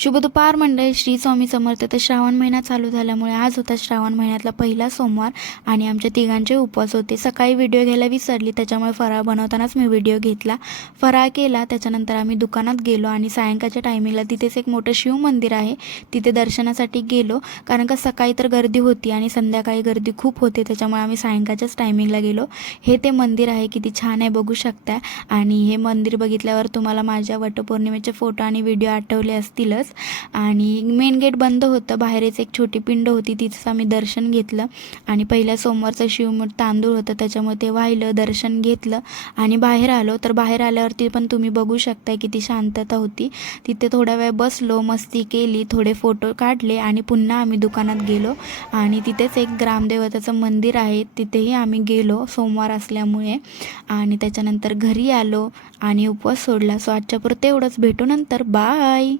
शुभ दुपार मंडळी. श्री स्वामी समर्थ. तर श्रावण महिना चालू झाल्यामुळे आज होता श्रावण महिन्यातला पहिला सोमवार आणि आमच्या तिघांचे उपवास होते. सकाळी व्हिडिओ घ्यायला विसरली, त्याच्यामुळे फराळ बनवतानाच मी व्हिडिओ घेतला. फराळ केला, त्याच्यानंतर आम्ही दुकानात गेलो आणि सायंकाळच्या टायमिंगला तिथेच एक मोठं शिव मंदिर आहे, तिथे दर्शनासाठी गेलो. कारण का सकाळी तर गर्दी होती आणि संध्याकाळी गर्दी खूप होते, त्याच्यामुळे आम्ही सायंकाळच्याच टायमिंगला गेलो. हे ते मंदिर आहे, किती छान आहे बघू शकता. आणि हे मंदिर बघितल्यावर तुम्हाला माझ्या वटपौर्णिमेचे फोटो आणि व्हिडिओ आठवले असतीलच. आणि मेन गेट बंद होतं, बाहेरच एक छोटी पिंड होती, तिथंच आम्ही दर्शन घेतलं. आणि पहिल्या सोमवारचं शिवमूठ तांदूळ होतं, त्याच्यामुळे ते वाहिलं, दर्शन घेतलं आणि बाहेर आलो. तर बाहेर आल्यावरती पण तुम्ही बघू शकताय किती शांतता होती. तिथे थोडा वेळ बसलो, मस्ती केली, थोडे फोटो काढले आणि पुन्हा आम्ही दुकानात गेलो. आणि तिथेच एक ग्रामदेवताचं मंदिर आहे, तिथेही आम्ही गेलो सोमवार असल्यामुळे. आणि त्याच्यानंतर घरी आलो आणि उपवास सोडला. सो आजच्यापुरतं एवढंच. भेटू नंतर. बाय.